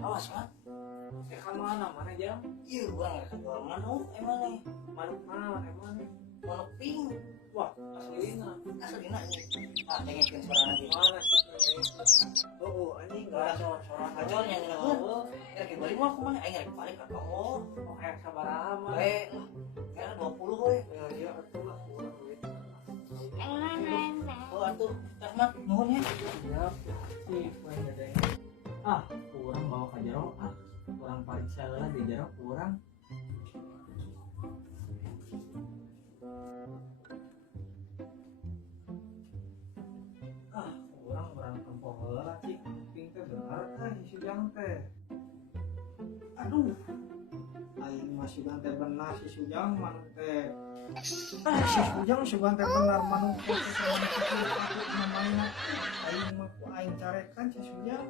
Awas mat, Mana mana jam? iya bang, jual manuk emang nih, Manuk naon emang nih? manuk pink, Wah, aslina. asalnya ini, pengen sekarang lagi. Mana sih teh? Oh, anjing enggak sorak Acor yang ngeluh, kira balik mah aku mah, aing rek balik ke kamu. Oh, kayak sabar amat. Kira 20 weh. Ya, iya atuh lah kurang duit. Oh atuh, tas mat, nuhun ya. Siap. Sih, poin gede. Ah, kurang bawa ke jero. Ah, kurang pariksa lah di jero kurang. Ah, kurang berantem heula cik. Ping teh bener teh si Sujang teh. Aduh. Aing masih teh benar si Sujang manuk teh. Si Sujang teh benar manuk teh namanya. Aing mah ku aing carekan si Sujang.